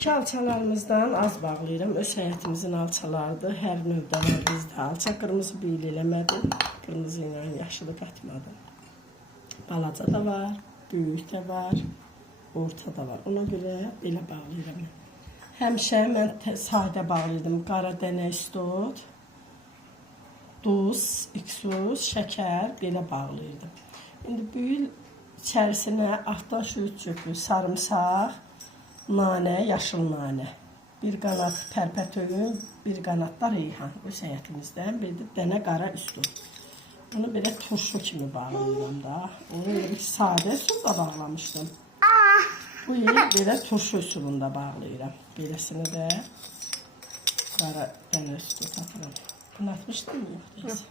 İndiki alçalarımızdan az bağlayıram. Öz həyətimizin alçalarıdır. Hər növdə var bizdə alça. Qırmızı bir eləmədim. Qırmızı ilə yaşılı qatmadım. Balaca da var, böyük də var, orta da var. Ona görə belə bağlayıram. Həmişə mən sadə bağlayırdım. Qara dənə istot, duz, iksuz, şəkər belə bağlayırdım. İndi böyük içərisinə altdan şüyüt çöpü, sarımsaq, nanə, yaşıl nanə, bir qanat pərpətöyün, bir qanat da reyhan. Bu həyətimizdən bir dənə qara üstü. Bunu belə turşu kimi bağlayıram da. Onu elə bir sadə üsulla bağlamışdım. Bu il belə turşu üsulunda bağlayıram. Beləsini də qara dənə üstü tatıram. Bunu atmışdım mı? Yox.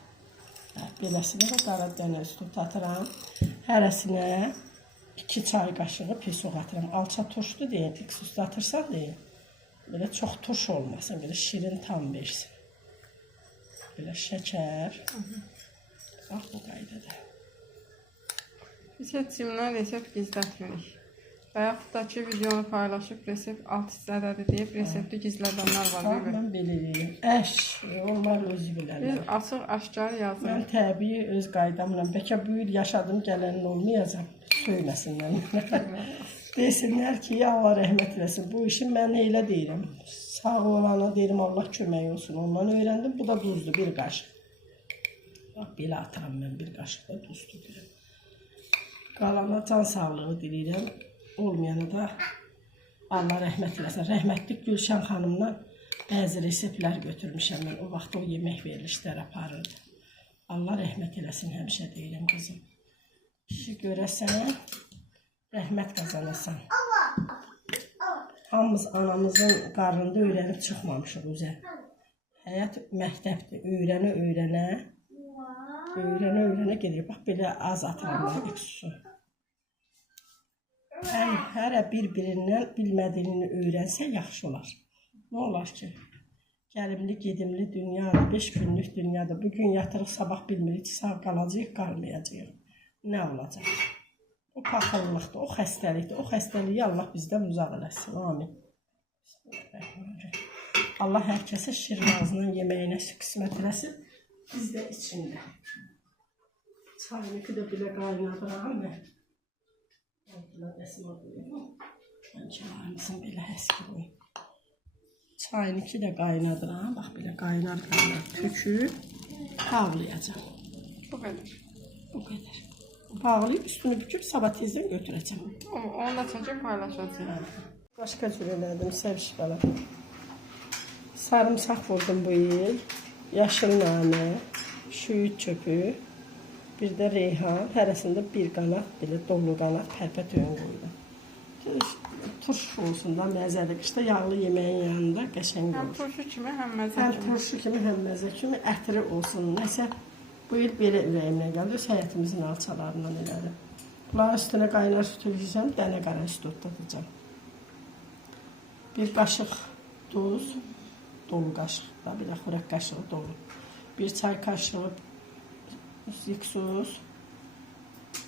Beləsini də qara dənə üstü tatıram. Hərəsinə 2 çay qaşığı pesoq atıram. Alça turşdu deyin, iksuz atırsan deyin. Belə çox turş olmasın, belə şirin tam versin. Belə şəkər. Bax bu qaydada. Biz heç kimdən resept gizlətmirik. Və yaxud da ki, videonu paylaşıb resept alt hissədədir deyib resepti gizlədənlər var. Mən belə deyim. Onlar özü bilərlər. Biz açıq aşkar yazırıq. Mən təbii öz qaydamla, bəlkə bu il yaşadım gələnin olmayacaq. Söyməsinlər. Desinlər ki, Allah rəhmət eləsin. Bu işi mən elə deyirəm. Sağ olana deyirəm, Allah kömək olsun. Ondan öyrəndim. Bu da duzdur, bir qaşıq. Bax, belə atıram mən, bir qaşıq da duzdur deyirəm. Qalana can sağlığı diləyirəm. Olmayana da Allah rəhmət eləsin. Rəhmətlik Gülşən xanımla bəzi reseptlər götürmüşəm mən. O vaxt o yemək verilişlər aparırdı. Allah rəhmət eləsin, həmişə deyirəm qızım. İşi görəsən, rəhmət qazanasan. Hamımız anamızın qarnında öyrənib çıxmamışıq üzə. Həyat məktəbdir. Öyrənə gedir. Bax, belə az atıram iksusu. Hərə bir-birindən bilmədiyini öyrənsə yaxşı olar. Nə olar ki? Gəlimli, gedimli dünyadır, 5 günlük dünyadır. Bugün yatırıq, sabah bilmirik, sağ qalacaq, qalmayacaq. Nə olacaq? O paxıllıqdır, o xəstəlikdir. O xəstəliyi Allah bizdən uzaq eləsin. Amin. Allah hər kəsə şirin ağzından yeməyinə qismət eləsin. Biz də içində. Çayını da belə qaynadıram mən. Belə dəsmə qoyuyorum. Çayımızın belə həski qoyum. Çayını də qaynadıram. Bax, belə qaynar töküb bağlayacam. Bu qədər. Bu qədər. Bağlayıb, üstünü büküb, sabah tezdən götürəcəm. Onu da çəkib paylaşacağım. Başqa cür elədim, səvşiqala. Sarımsaq vurdum bu il. Yaşıl nanə, şüyüt çöpü, bir də reyhan. Hərəsində bir qanat, belə dolu qanat, pərpət öyün qoydum. Turş olsun da, məzəli. İşte yağlı yeməyin yanında qəşəng olur. Həm turşu kimi, həm məzə kimi. Həm turşu kimi, həm məzə kimi, ətri olsun. Nəsə, bu il belə ürəyimlə gəldi, öz həyətimizin alçalarından elədim. Bunların üstünə qaynar süt tökəcəm, dənə qara süt tutacağım. Bir qaşıq duz, dolu qaşıq da, bir də xörək qaşığı dolu. Bir çay kaşığı iksuz,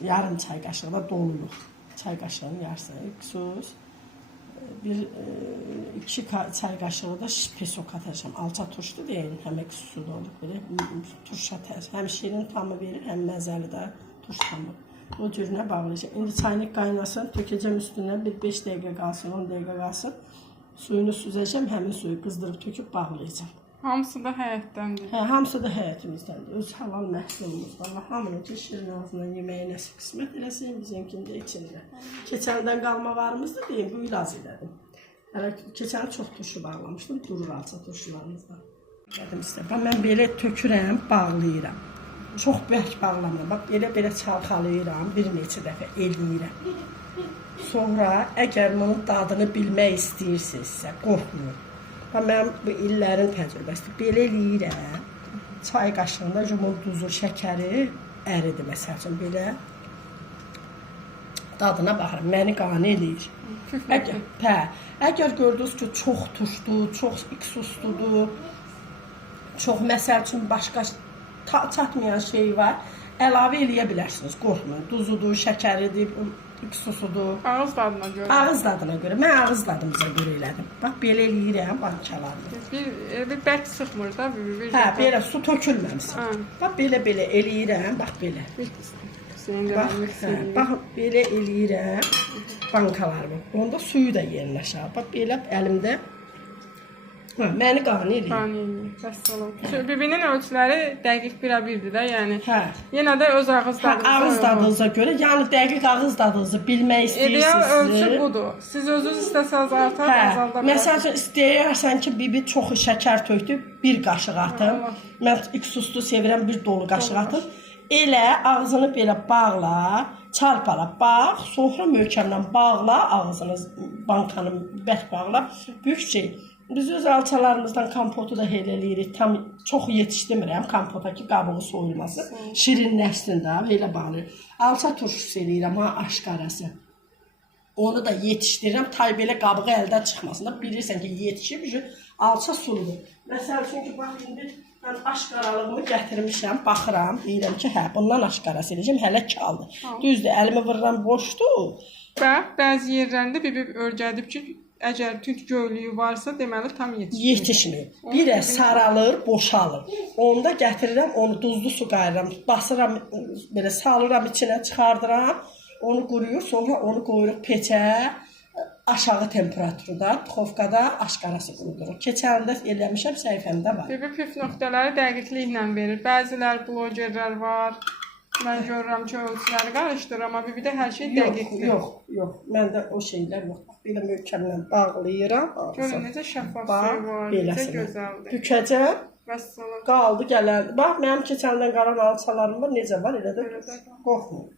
yarım çay kaşığı da doluluq. Çay kaşığının yarısı iksuz, iki çay kaşığı da pesoq atacağım. Alça turşdu deyin, həm iksuzlu da olur belə. Turş atacağım. Həm şirin tamı verir, həm məzəli də turş tamı. O cürünə bağlayacağım. İndi çaynik qaynasın, tökəcəm üstünə, bir 5 dəqiqə qalsın, 10 dəqiqə qalsın. Suyunu süzəcəm, həmin suyu qızdırıb töküb bağlayacağım. Hamısı da həyətdəndir. Hə, hamısı da həyətimizdəndir. Öz halal məhsulumuz. Allah hamının ki, şirin ağzından yeməyi nəsə qismət eləsin, bizimkində içində. Keçəndən qalma varımızdır, deyim, bu il az elədim. Keçəni çox turşu bağlamışdım, durur alça turşularımızdan. Dedim sizə, mən belə tökürəm, bağlayıram. Çox bərk bağlamıram, bax, belə çalxalayıram, bir neçə dəfə eləyirəm. Sonra, əgər bunun dadını bilmək istəyirsinizsə, qorxmayın. Mən bu illərin təcrübəsidir. Belə eləyirəm, çay qaşığında cumun duzu, şəkəri əridir məsəl üçün belə. Dadına baxıram, məni qane eləyir. Əgər gördünüz ki, çox turşdur, çox iksuzludur, çox məsəl üçün başqa çatmayan şey var, əlavə eləyə bilərsiniz, qorxmayın. Duzudur, şəkəridir, İkisusudur. Ağız dadına görə. Ağız dadına görə. Mən ağız dadımıza görə elədim. Bax, belə eləyirəm bankalarını. Bir bərk sıxmır da, bir Hə, belə su tökülməmiş. Hə. Bax, belə eləyirəm. Bax, belə. Senin Bax, hə, bax, belə eləyirəm bankalarımı. Onda suyu da yerləşər. Bax, belə əlimdə məni qani eləyir. Qani eləyir. Vəssalam. Bir-birinin ölçüləri dəqiq birə-birdir də, yəni. Hə. Yenə də öz ağız dadınıza. Ağız dadınıza görə, yəni dəqiq ağız dadınızı bilmək İdeal ölçü istəyirsinizsə. budur. Siz özünüz istəsəniz artar, azalda Hə, məsəl üçün istəyirsən ki, bibi çox şəkər tökdü, bir qaşıq atın. Mən iksuslu sevirəm, bir dolu qaşıq atın. Elə ağzını belə bağla, çarpala, bax, sonra möhkəmlə bağla ağzını, bankanı bərk bağla. Böyük şey. Biz öz alçalarımızdan kompotu da elə eləyirik. Tam çox yetişdirmirəm kompota ki, qabığı soyulması. Şirinləşsin də, belə bağlayır. Alça turşusu eləyirəm, ha, aşqarası. Onu da yetişdirirəm, tay belə qabığı əldən çıxmasın da. Bilirsən ki, yetişib, alça suludur. Məsəl üçün ki, bax, indi mən aşqaralığımı gətirmişəm, baxıram, deyirəm ki, hə, bundan aşqarası eləyəcəm, hələ kaldır. Düzdür, əlimi vururam, boşdur. Bax, bəzi yerlərində bir örgədib ki, əgər tünd göylüyü varsa, deməli tam yetişmir. Yetişmir. Bir saralır, boşalır. Onda gətirirəm, onu duzlu su qayıram, basıram, belə salıram içinə, çıxardıram. Onu quruyur, sonra onu qoyuruq peçə, aşağı temperaturda, duxovkada aşqarası quruduruq. Keçəndə eləmişəm, səhifəmdə var. Bir püf nöqtələri dəqiqliklə verir. Bəzilər blogerlər var. Mən görürəm ki, ölçüləri qarışdırır, amma bir də hər şey dəqiqdir. Yox. Məndə o şeylər yox. Belə möhkəmlə bağlayıram. Görün necə şəffaf suyu var, necə gözəldir. Bükəcəm. Vəssalam. Qaldı gələn. Bax, mənim keçəndən qalan alçalarım var, necə var, elə də qorxmur.